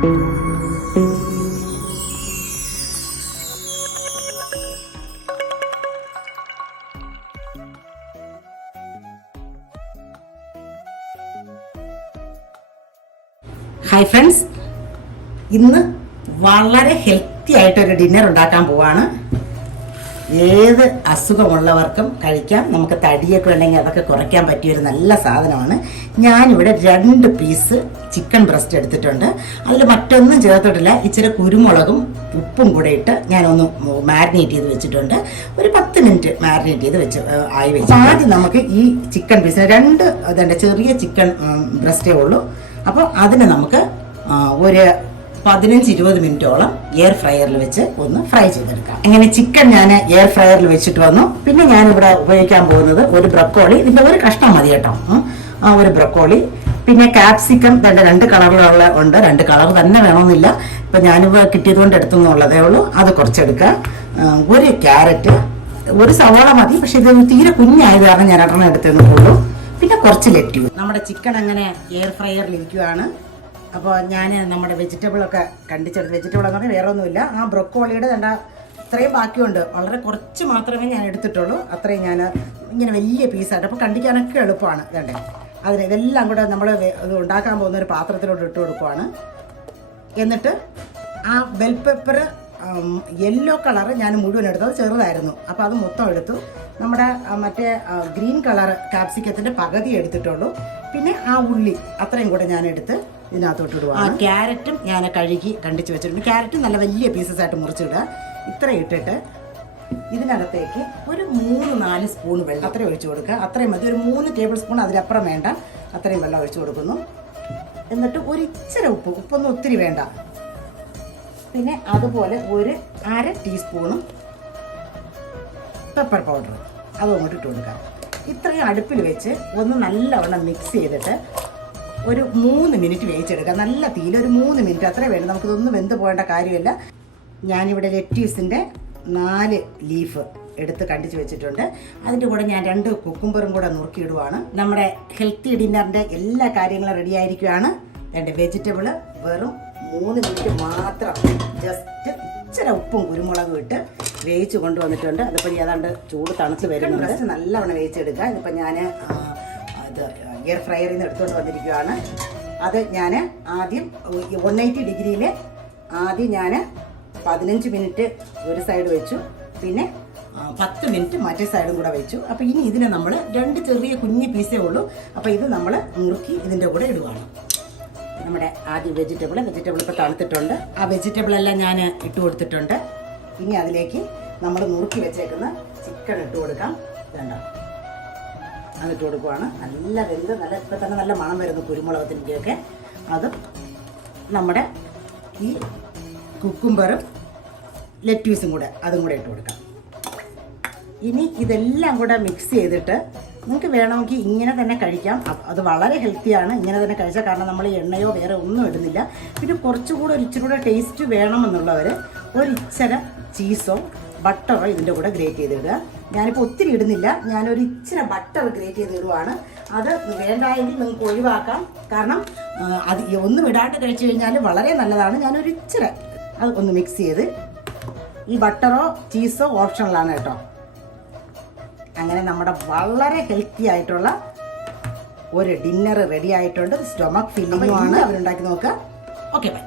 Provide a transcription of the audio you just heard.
Hi friends ഇന്ന് വളരെ healthy ആയിട്ടൊരു ഡിന്നർ ഉണ്ടാക്കാൻ പോവാണ്. ഏത് അസുഖമുള്ളവർക്കും കഴിക്കാം. നമുക്ക് തടിയൊക്കെ ഉണ്ടെങ്കിൽ അതൊക്കെ കുറയ്ക്കാൻ പറ്റിയ ഒരു നല്ല സാധനമാണ്. ഞാനിവിടെ രണ്ട് പീസ് ചിക്കൻ ബ്രസ്റ്റ് എടുത്തിട്ടുണ്ട്. അതിൽ മറ്റൊന്നും ചേർത്തിട്ടില്ല. ഇച്ചിരി കുരുമുളകും ഉപ്പും കൂടെ ഇട്ട് ഞാനൊന്ന് മാരിനേറ്റ് ചെയ്ത് വെച്ചിട്ടുണ്ട്. ഒരു പത്ത് മിനിറ്റ് മാരിനേറ്റ് ചെയ്ത് വെച്ച് ആയി വെച്ചു ആദ്യം നമുക്ക് ഈ ചിക്കൻ പീസ് രണ്ട് അതെ ചെറിയ ചിക്കൻ ബ്രസ്റ്റേ ഉള്ളൂ. അപ്പോൾ അതിന് നമുക്ക് ഒരു പതിനഞ്ച് ഇരുപത് മിനിറ്റോളം എയർ ഫ്രയറിൽ വെച്ച് ഒന്ന് ഫ്രൈ ചെയ്തെടുക്കാം. ഇങ്ങനെ ചിക്കൻ ഞാൻ എയർ ഫ്രയറിൽ വെച്ചിട്ട് വന്നു. പിന്നെ ഞാൻ ഇവിടെ ഉപയോഗിക്കാൻ പോകുന്നത് ഒരു ബ്രക്കോളി. ഇതിന്റെ ഒരു കഷ്ണം മതി കേട്ടോ. ആ ഒരു ബ്രക്കോളി. പിന്നെ കാപ്സിക്കം രണ്ട് രണ്ട് കളറിലുള്ള ഉണ്ട്. രണ്ട് കളർ തന്നെ വേണമെന്നില്ല. ഇപ്പൊ ഞാനിപ്പോൾ കിട്ടിയത് കൊണ്ട് എടുത്തുന്നുള്ളതേ ഉള്ളൂ. അത് കുറച്ചെടുക്കുക. ഒരു ക്യാരറ്റ് ഒരു സവാള മതി. പക്ഷെ ഇത് തീരെ കുഞ്ഞായത് കാരണം ഞാൻ ഒരെണ്ണം എടുത്തേ ഉള്ളൂ. പിന്നെ കുറച്ച് ലെറ്റ്യൂസ് നമ്മുടെ ചിക്കൻ അങ്ങനെ എയർ ഫ്രയറിൽ ഇരിക്കുവാണ്. അപ്പോൾ ഞാൻ നമ്മുടെ വെജിറ്റബിളൊക്കെ കണ്ടിച്ചെടുത്ത് വെജിറ്റബിൾ എന്ന് പറഞ്ഞാൽ വേറെ ഒന്നുമില്ല ആ ബ്രൊക്കോളിയുടെ തണ്ട ഇത്രയും ബാക്കിയുണ്ട്. വളരെ കുറച്ച് മാത്രമേ ഞാൻ എടുത്തിട്ടുള്ളൂ. അത്രയും ഞാൻ ഇങ്ങനെ വലിയ പീസായിട്ട് അപ്പോൾ കണ്ടിക്കാനൊക്കെ എളുപ്പമാണ്. ഇതണ്ടേ അതിന് ഇതെല്ലാം കൂടെ നമ്മൾ ഇത് ഉണ്ടാക്കാൻ പോകുന്ന ഒരു പാത്രത്തിലോട്ട് ഇട്ട് കൊടുക്കുവാണ്. എന്നിട്ട് ആ ബെൽ പെപ്പർ യെല്ലോ കളർ ഞാൻ മുഴുവൻ എടുത്തത് ചെറുതായിരുന്നു. അപ്പോൾ അത് മൊത്തം എടുത്തു. നമ്മുടെ മറ്റേ ഗ്രീൻ കളർ കാപ്സിക്കത്തിന്റെ പകുതി എടുത്തിട്ടുള്ളൂ. പിന്നെ ആ ഉള്ളി അത്രയും കൂടെ ഞാൻ എടുത്ത് ഇതിനകത്തോട്ട് ഇടുക ആ ക്യാരറ്റും ഞാൻ കഴുകി കണ്ടിച്ച് വെച്ചിട്ടുണ്ട്. ക്യാരറ്റ് നല്ല വലിയ പീസസ് ആയിട്ട് മുറിച്ചിടുക. ഇത്ര ഇട്ടിട്ട് ഇതിനകത്തേക്ക് ഒരു മൂന്ന് നാല് സ്പൂൺ വെള്ളം. അത്രയും ഒഴിച്ചു കൊടുക്കുക. അത്രയും മതി. ഒരു മൂന്ന് ടേബിൾ സ്പൂൺ അതിലപ്പുറം വേണ്ട. അത്രയും വെള്ളം ഒഴിച്ചു കൊടുക്കുന്നു. എന്നിട്ട് ഒരു ഇച്ചിരി ഉപ്പ്. ഉപ്പൊന്നും ഒത്തിരി വേണ്ട. പിന്നെ അതുപോലെ ഒരു അര ടീസ്പൂണും പെപ്പർ പൗഡർ അതും അങ്ങോട്ട് ഇട്ട് കൊടുക്കാം ഇത്രയും അടുപ്പിൽ വെച്ച് ഒന്ന് നല്ലവണ്ണം മിക്സ് ചെയ്തിട്ട് ഒരു മൂന്ന് മിനിറ്റ് വേവിച്ചെടുക്കാം. നല്ല തീയിൽ ഒരു മൂന്ന് മിനിറ്റ് അത്രേ വേണം. നമുക്കിതൊന്നും വെന്ത് പോകേണ്ട കാര്യമില്ല. ഞാനിവിടെ ലെറ്റീസിന്റെ നാല് ലീഫ് എടുത്ത് കണ്ടിച്ച് വെച്ചിട്ടുണ്ട്. അതിന്റെ കൂടെ ഞാൻ രണ്ട് കുക്കുംബറും കൂടെ നുറുക്കിയിടുവാണ്. നമ്മുടെ ഹെൽത്തി ഡിന്നറിന്റെ എല്ലാ കാര്യങ്ങളും റെഡി ആയിരിക്കുകയാണ് രണ്ട് വെജിറ്റബിൾ വെറും മൂന്ന് മിനിറ്റ് മാത്രം ജസ്റ്റ് ഇച്ചിരി ഉപ്പും കുരുമുളകും ഇട്ട് വേവിച്ച് കൊണ്ടുവന്നിട്ടുണ്ട്. അതിപ്പോൾ ഏതാണ്ട് ചൂട് തണുത്ത് വരുന്നുണ്ട്. നല്ലവണ്ണം വേവിച്ചെടുക്കുക. ഇതിപ്പോൾ ഞാൻ ഇത് എയർ ഫ്രയറിൽ നിന്ന് എടുത്തുകൊണ്ട് വന്നിരിക്കുകയാണ് അത് ഞാൻ ആദ്യം വൺ എയ്റ്റി ഡിഗ്രിയിൽ ആദ്യം ഞാൻ പതിനഞ്ച് മിനിറ്റ് ഒരു സൈഡ് വെച്ചു. പിന്നെ പത്ത് മിനിറ്റ് മറ്റേ സൈഡും കൂടെ വെച്ചു. അപ്പോൾ ഇനി ഇതിനെ നമ്മൾ രണ്ട് ചെറിയ കുഞ്ഞ് പീസേ ഉള്ളൂ. അപ്പോൾ ഇത് നമ്മൾ മുറുക്കി ഇതിന്റെ കൂടെ ഇടുവാണ്. നമ്മുടെ ആദ്യം വെജിറ്റബിൾ വെജിറ്റബിൾ ഇപ്പോൾ തണുത്തിട്ടുണ്ട്. ആ വെജിറ്റബിൾ എല്ലാം ഞാൻ ഇട്ട് കൊടുത്തിട്ടുണ്ട്. ഇനി അതിലേക്ക് നമ്മൾ നുറുക്കി വെച്ചേക്കുന്ന ചിക്കൻ ഇട്ട് കൊടുക്കാം. വേണ്ട അതിട്ട് കൊടുക്കുവാണ് നല്ല വെന്ത് നല്ല ഇപ്പം തന്നെ നല്ല മണം വരുന്നു കുരുമുളകത്തിന്റെയൊക്കെ അതും നമ്മുടെ ഈ കുക്കുംബറും ലെറ്റ്യൂസും കൂടെ അതും കൂടെ ഇട്ട് കൊടുക്കാം. ഇനി ഇതെല്ലാം കൂടെ മിക്സ് ചെയ്തിട്ട് നിങ്ങൾക്ക് വേണമെങ്കിൽ ഇങ്ങനെ തന്നെ കഴിക്കാം. അത് വളരെ ഹെൽത്തിയാണ് ഇങ്ങനെ തന്നെ കഴിച്ചാൽ കാരണം നമ്മൾ എണ്ണയോ വേറെ ഒന്നും ഇടുന്നില്ല. പിന്നെ കുറച്ചുകൂടെ ഒരു ഇച്ചിരി കൂടെ ടേസ്റ്റ് വേണമെന്നുള്ളവർ ഒരു ഇച്ചിര ചീസോ ബട്ടറോ ഇതിന്റെ കൂടെ ഗ്രേറ്റ് ചെയ്തിടുക ഞാനിപ്പോൾ ഒത്തിരി ഇടുന്നില്ല. ഞാനൊരു ഇച്ചിരി ബട്ടർ ഗ്രേറ്റ് ചെയ്ത് ഇടുവാണ്. അത് വേണ്ടായെങ്കിൽ നിങ്ങൾക്ക് ഒഴിവാക്കാം. കാരണം അത് ഒന്ന് ഇടാണ്ട് കഴിച്ചു കഴിഞ്ഞാൽ വളരെ നല്ലതാണ്. ഞാനൊരു ഇച്ചിരി അത് ഒന്ന് മിക്സ് ചെയ്ത്. ഈ ബട്ടറോ ചീസോ ഓപ്ഷണലാണ് കേട്ടോ. അങ്ങനെ നമ്മുടെ വളരെ ഹെൽത്തി ആയിട്ടുള്ള ഒരു ഡിന്നർ റെഡി ആയിട്ടുണ്ട്. സ്റ്റൊമക് ഫില്ലിങ്ങുമാണ് അവരുണ്ടാക്കി നോക്കുക ഓക്കെ ബൈ